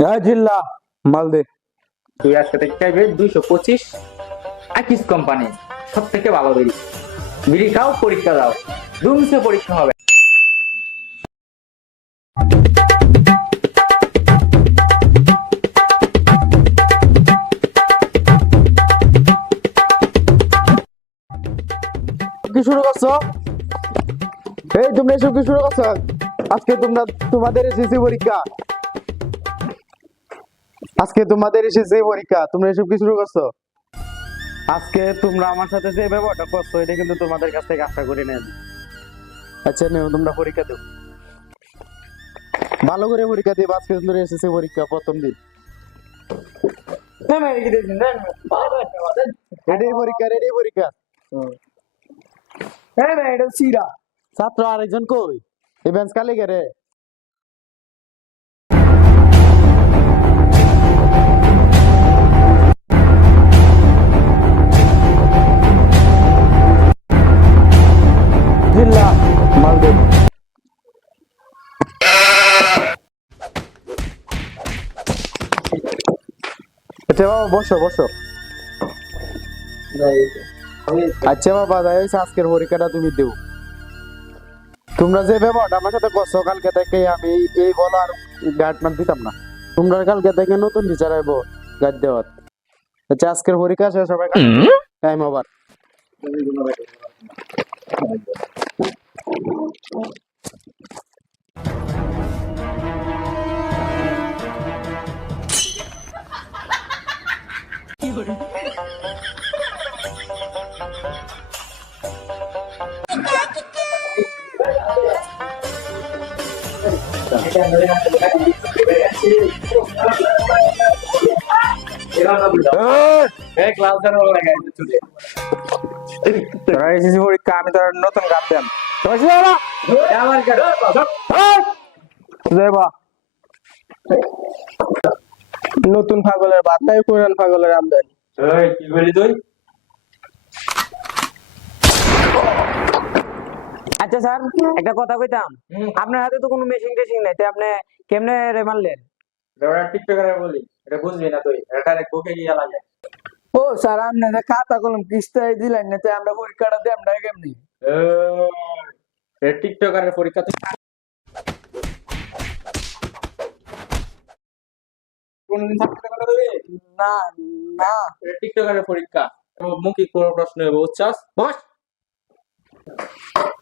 হ্যাঁ জিল্লা মাল দে। তুই আজকে থেকে চাইবে দুইশো পঁচিশ আকিস কোম্পানি সব থেকে ভালো বিড়ি। বিড়ি খাও পরীক্ষা দাও। দুমসে পরীক্ষা হবে। কি শুরু করছ? এই তোমরা এসব কি শুরু করছ? আজকে তোমরা তোমাদের এসেছে পরীক্ষা। আজকে তোমাদের এসেছে পরীক্ষা তোমরা এসব কি শুরু করছ? আজকে তোমরা আমার সাথে যে ব্যবহারটা করছ এটা কিন্তু তোমাদের কাছ থেকে আশা করি নেন আচ্ছা নেও তোমরা পরীক্ষা দাও। ভালো করে পরীক্ষা দিবে আজকে তোমরা এসেছে পরীক্ষা প্রথম দিন। রেডি পরীক্ষা রেডি পরীক্ষা। ছাত্র আরেকজন কই? এই বেঞ্চ কালি রে? আচ্ছা বাবা বসো বসো। আচ্ছা বাবা যাই হয়েছে আজকের পরীক্ষাটা তুমি দেও। তোমরা যে ব্যবহারটা আমার সাথে করছ কালকে থেকে আমি এই বলো আর গাইড ম্যান দিতাম না। তোমরা কালকে থেকে নতুন টিচার আইবো গাইড দেওয়ার। আচ্ছা আজকের পরীক্ষা শেষ সবাই টাইম ওভার এসেছি পরীক্ষা আমি তোর নতুন গান দেন। নতুন পাগলের বাদ নাই পুরান পাগলের আমদানি কি বলি তুই? আচ্ছা স্যার একটা কথা কইতাম। আপনার হাতে তো কোনো মেশিন টেশিন নাই তো আপনি কেমনে রে মারলেন? ওরা টিকটকারে বলি এটা বুঝবি না তুই এটা ডাইরেক্ট বুকে গিয়ে লাগে। ও স্যার আপনাদের খাতা কলম কিস্তায় দিলেন না তো আমরা পরীক্ষাটা দেব না কেমনি? এ টিকটকারের পরীক্ষা তুই কোনদিন থাকতে কথা দেবে না না। টিকটকারের পরীক্ষা মুখী কোনো প্রশ্ন হবে উচ্চাস বস।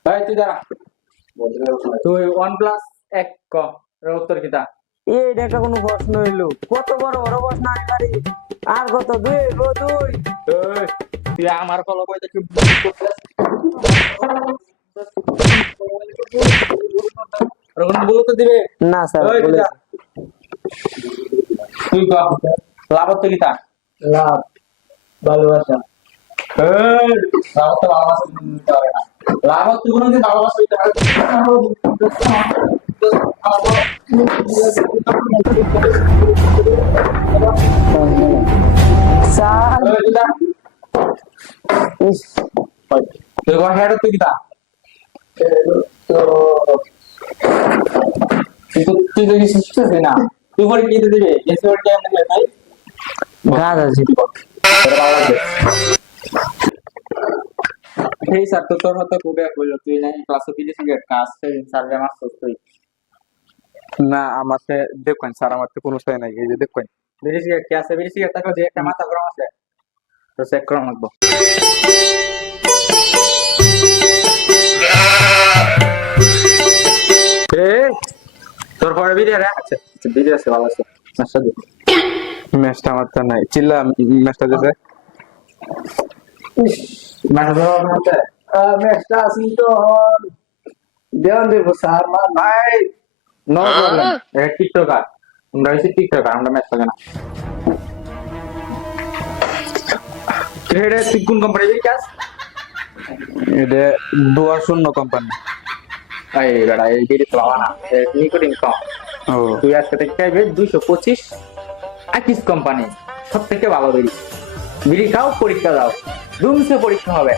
ভাই তুই দাঁড়া। তুই ওয়ান প্লাস এক ক। এর উত্তর কিতা এটা একটা কোনো প্রশ্ন হইল। কত বড় বড় প্রশ্ন আমি পারি? আর কত? দুই গো দুই। তুই আমার কল বই দেখি ওরকম বলতে দিবে। না স্যার ওই বলে কিতা? তুই ক লাভত কিতা লাভ ভালোবাসা। এই, ভালোবাসা দিতে হবে না তুই কোনোদিন ভালোবাসা দিতে? তুই ক হেড তুই কিতা তো তুই তো কিছু না। তুই পরীক্ষা দিতে দিবে? এসে পরীক্ষা এমনি দিবে তাই? গাছ আছে। এই স্যার তো তোর হয়তো খুবই বলল তুই না ক্লাসে বিলি সিগারেট কাজ স্যার জামাস তুই না আমার দেখবেন স্যার আমার তো কোনো সাই নাই এই যে দেখবেন বিলি সিগারেট কি আছে বিলি সিগারেট থাকলে যে একটা মাথা গরম আছে তো চেক করা লাগবো। এ, তোর পরে বিলি রে? আছে আচ্ছা, আছে ভালো আছে। আচ্ছা দে ম্যাচটা আমার তো নাই। চিল্লা ম্যাচটা দিতে ম্যাচটা ভাই নো প্রবলেম এটা টিকটকার এটা দুয়ার শূন্য কোম্পানি এই বেটা এই তুই আজকে দুইশো পঁচিশ আকিস কোম্পানি সব থেকে ভালো বিড়ি বিড়ি খাও পরীক্ষা দাও দুমসে পরীক্ষা হবে।